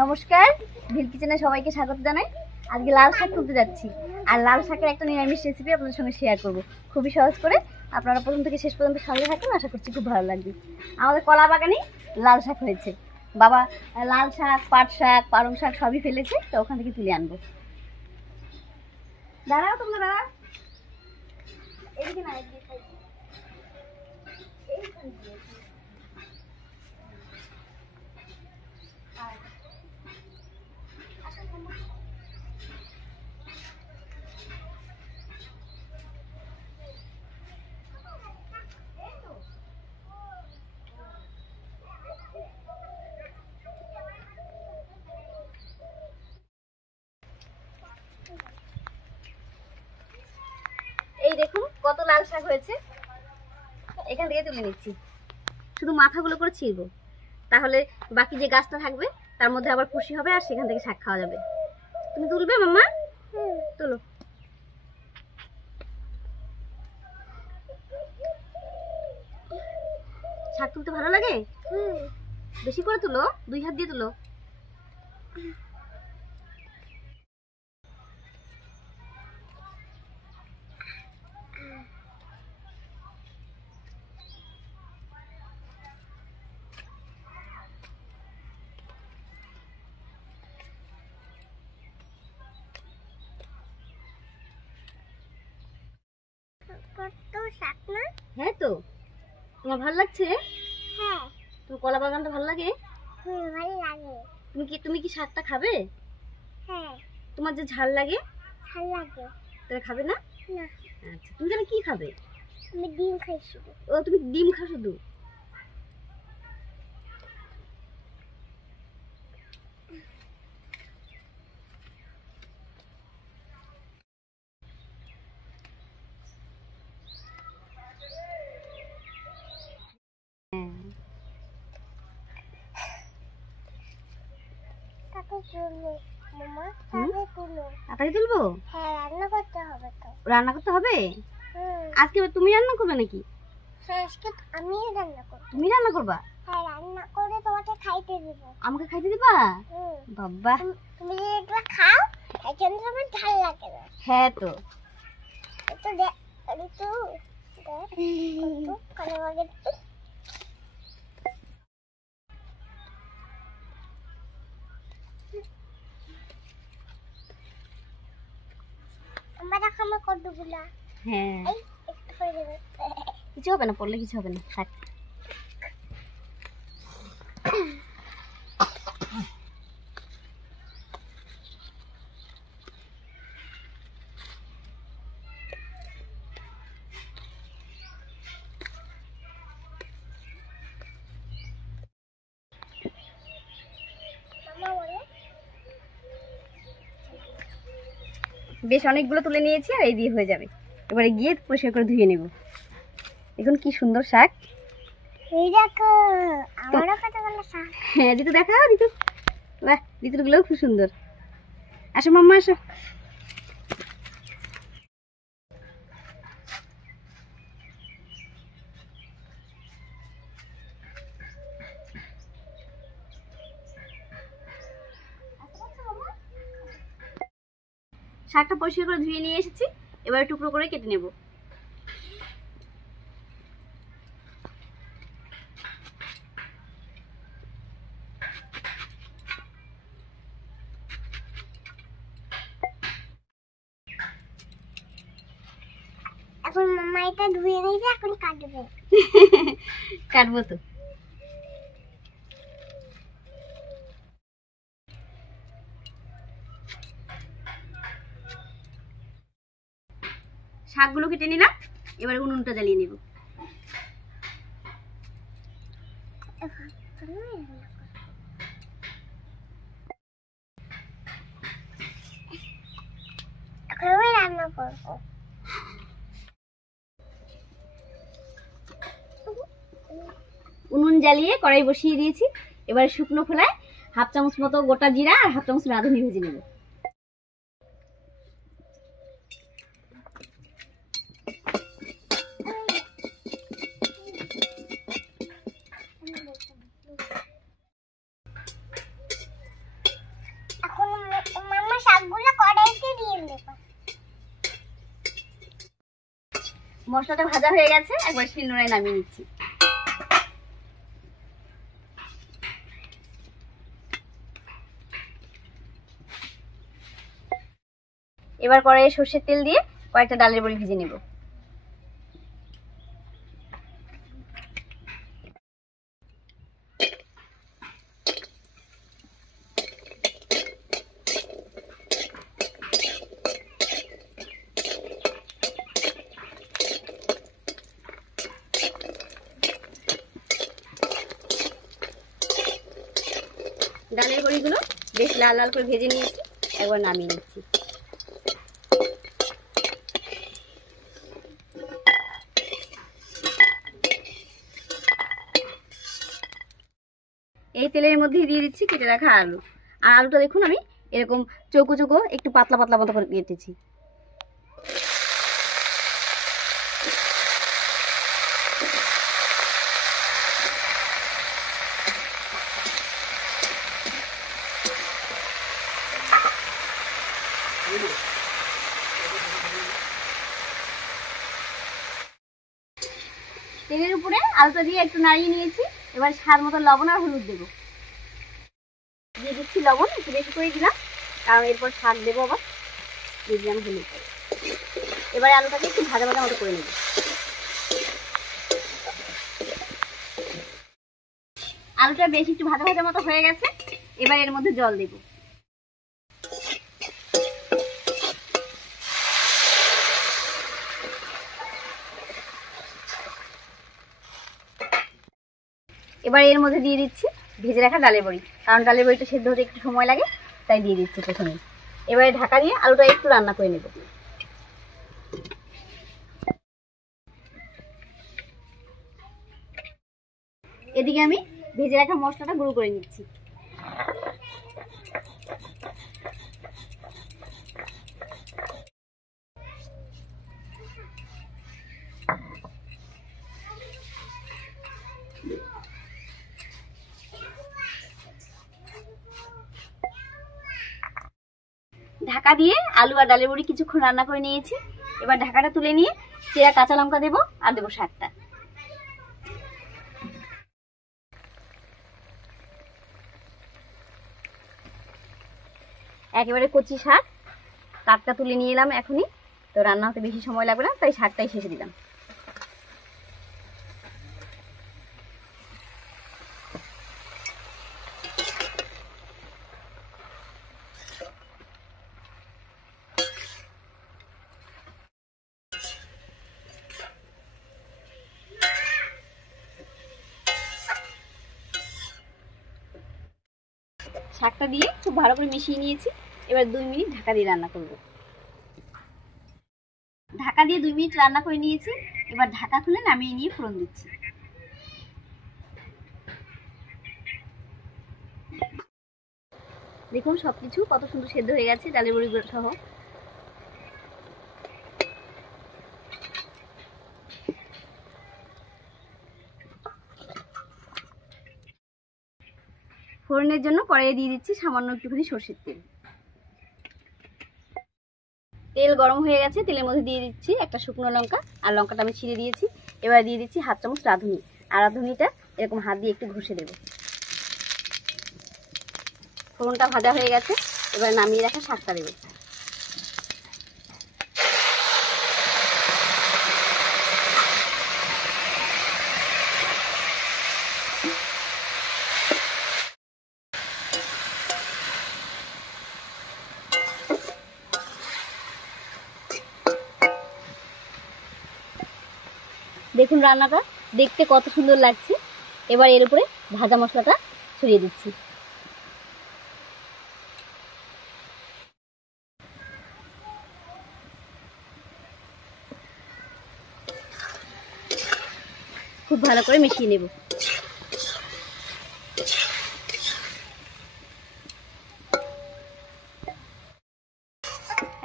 নমস্কার, ভিল কিচেনে সবাইকে স্বাগত জানাই। আজকে লাল শাক তুলতে যাচ্ছি, আর লাল শাকের একটা নিরামিষ রেসিপি আপনাদের সঙ্গে শেয়ার করব। খুবই সহজ করে, আপনারা প্রথম থেকে শেষ পর্যন্ত সঙ্গে থাকুন, আশা করছি খুব ভালো লাগবে। আমাদের কলা বাগানেই লাল শাক হয়েছে। বাবা লাল শাক, পাট শাক, পালং শাক সবই ফেলেছে, তো ওখান থেকে তুলে আনবো। দাঁড়াও তোমরা, দাঁড়াও, এদিকে না, এদিকে এই দেখুন কত লাল শাক হয়েছে। এখান থেকে তুলে নিচ্ছি, শুধু মাথাগুলো করে ছিঁড়বো, তাহলে বাকি যে গাছটা থাকবে তার মধ্যে আবার খুশি হবে, আর সেখান থেকে শাক খাওয়া যাবে। তুমি তুলবে মাম্মা? তুলো। শাক তুলতে ভালো লাগে? বেশি করে তুলো, 2 হাত দিয়ে তুলো। হ্যাঁ, তো তোমার ভালো লাগছে? হ্যাঁ। তোমার কলা বাগানটা ভালো লাগে? ভালো লাগে। তুমি কি শাকটা খাবে? হ্যাঁ। তোমার যে ঝাল লাগে? ঝাল লাগে। তাহলে খাবে না? না। আচ্ছা, তুমি তাহলে কি খাবে? আমি ডিম খাই শুধু। ও, তুমি ডিম খাও শুধু? তাড়াতাড়ি তুলবো? হ্যাঁ, রান্না করতে হবে তো। রান্না করতে হবে? আজকে তুমি রান্না করবে নাকি? হ্যাঁ, আজকে আমি রান্না করব। তুমি রান্না করবা? হ্যাঁ, রান্না করে তোমাকে খাইতে দেব। আমাকে খাইতে দিবা? বাবা, তুমি যদি এগুলা খাও তাহলে তোমার ঝাল লাগে না। হ্যাঁ, তো তো দে, আরে তো দে, কালো আগে আমরা খামা কতগুলা। হ্যাঁ, এই একটু করে দেবে, কিছু হবে না, পড়লে কিছু হবে না, থাক। বেশ অনেকগুলো তুলে নিয়েছি, আর এই দিয়ে হয়ে যাবে। এবারে গিয়ে পরিষ্কার করে ধুয়ে নেব। দেখুন কি সুন্দর শাক। এই দেখো, আমারও কতগুলো শাক। হ্যাঁ, ঋতু দেখাও, ঋতু। বাহ, ঋতুগুলোও খুব সুন্দর। আসো মাম্মা, আসো। শাকটা পরিষ্কার করে ধুয়ে নিয়ে এসেছি, এবারে টুকরো করে কেটে নেব। এখন মাম্মা এটা ধুয়ে নিয়েছে, এখন কাটবে। কাটবো তো। শাকগুলো কেটে নিলাম, এবারে উনুনটা জ্বালিয়ে নেব। রান্না করবো। উনুন জ্বালিয়ে কড়াই বসিয়ে দিয়েছি, এবারে শুকনো খোলায় 1/2 চামচ মতো গোটা জিরা আর 1/2 চামচ রাঁধুনি ভেজে নেব। মশলাটা ভাজা হয়ে গেছে, একবার শিলনোড়ায় নামিয়ে নিচ্ছি। এবার কড়াইয়ে সর্ষের তেল দিয়ে কয়েকটা ডালের বড়ি ভেজে নেব। ডালের বড়িগুলো বেশ লাল লাল করে ভেজে নিয়েছি, একবার নামিয়ে নিচ্ছি। এই তেলের মধ্যে দিয়ে দিচ্ছি কেটে রাখা আলু। আর আলুটা দেখুন আমি এরকম চৌকো চৌকো একটু পাতলা পাতলা মতো করে কেটেছি। তেলের উপরে আলুটা দিয়ে একটু নাড়িয়ে নিয়েছি। এবার স্বাদ মতো লবণ আর হলুদ দেবো। দিয়ে দিচ্ছি লবণ, একটু বেশি করে দিলাম, কারণ এরপর শাক দেবো আবার। দিয়ে দিলাম হলুদ। এবার আলুটাকে একটু ভাজা ভাজা মতো করে নেব। আলুটা বেশ একটু ভাজা ভাজা মতো হয়ে গেছে, এবার এর মধ্যে জল দেব। এবার এর মধ্যে দিয়ে দিচ্ছি ভেজে রাখা ডালের বড়ি, কারণ ডালের বড়িটা সেদ্ধ হতে একটু সময় লাগে, তাই দিয়ে দিচ্ছি প্রথমে। এবারে ঢাকা দিয়ে আলুটা একটু রান্না করে নেব। এদিকে আমি ভেজে রাখা মশলাটা গুঁড়ো করে নিচ্ছি। ঢাকা দিয়ে আলু আর ডালের বড়ি কিছুক্ষণ রান্না করে নিয়েছি। এবার ঢাকাটা তুলে নিয়ে চেরা কাঁচা লঙ্কা দেবো আর দেবো শাকটা। একেবারে কচি শাক, টাটকা তুলে নিয়ে এলাম এখনই, তো রান্না হতে বেশি সময় লাগবে না, তাই শাকটাই শেষে দিলাম। শাকটা দিয়ে খুব ভালো করে মিশিয়ে নিয়েছি। এবার 2 মিনিট ঢাকা দিয়ে রান্না করব। ঢাকা দিয়ে 2 মিনিট রান্না করে নিয়েছি। এবার ঢাকা খুলে নামিয়ে নিয়ে ফোড়ন দিচ্ছি। দেখুন সবকিছু কত সুন্দর সেদ্ধ হয়ে গেছে ডালের বড়িগুলো সহ। ফোড়নের জন্য কড়াইয়ে দিয়ে দিচ্ছি সামান্য একটুখানি সরষের তেল। তেল গরম হয়ে গেছে, তেলের মধ্যে দিয়ে দিচ্ছি একটা শুকনো লঙ্কা, আর লঙ্কাটা আমি ছিঁড়ে দিয়েছি। এবার দিয়ে দিচ্ছি 1/2 চামচ রাঁধুনি, আর রাঁধুনিটা এরকম হাত দিয়ে একটু ঘষে দেব। ফোড়নটা ভাজা হয়ে গেছে, এবার নামিয়ে রাখা শাকটা দেব। দেখুন রান্নাটা দেখতে কত সুন্দর লাগছে। এবার এর উপরে ভাজা মশলাটা ছড়িয়ে দিচ্ছি। খুব ভালো করে মিশিয়ে নেব।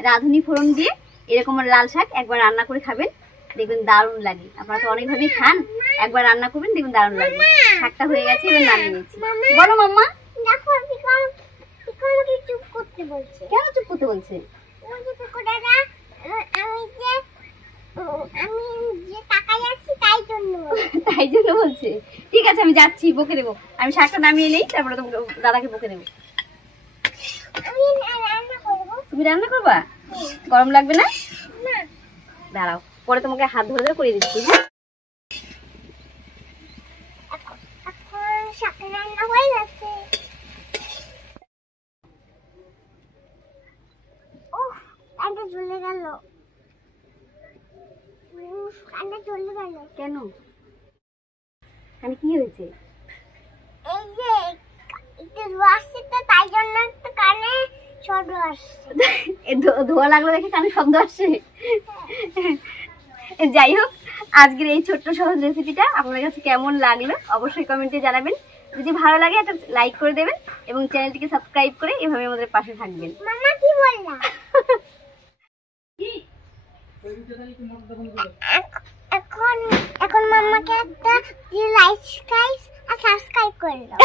রাঁধুনি ফোড়ন দিয়ে এরকম লাল শাক একবার রান্না করে খাবেন, দেখবেন দারুণ লাগে। আপনারা তো অনেকভাবেই খান, একবার রান্না করবেন দেখবেন দারুণ লাগবে। শাকটা হয়ে গেছে, এবার নামিয়ে নিচ্ছি। বলো মাম্মা। দেখো চুপ করতে বলছে। কেন চুপ করতে বলছে? এই জন্য বলছে। ঠিক আছে আমি যাচ্ছি, বকে দেবো। আমি শাকটা নামিয়ে নেই, তারপরে তোমাকে দাদাকে বকে দেবো। তুমি রান্না করবা? গরম লাগবে না? দাঁড়াও, পরে তোমাকে হাত ধরে ধরে করে দিচ্ছি। কেন? কি হয়েছে? এই যে একটু ধোয়া আসছে তো, তাই জন্য একটু কানে শব্দ আসছে। ধোয়া লাগলো দেখে কানে শব্দ আসছে। যাই হোক, আজকের এই ছোট্ট সহজ রেসিপিটা আপনাদের কাছে কেমন লাগলো অবশ্যই কমেন্টে জানাবেন। যদি ভালো লাগে একটা লাইক করে দেবেন এবং চ্যানেলটিকে সাবস্ক্রাইব করে এভাবে আমাদের পাশে থাকবেন। মামা কি বললা? এখন মামাকে একটা লাইক আর সাবস্ক্রাইব করে দাও।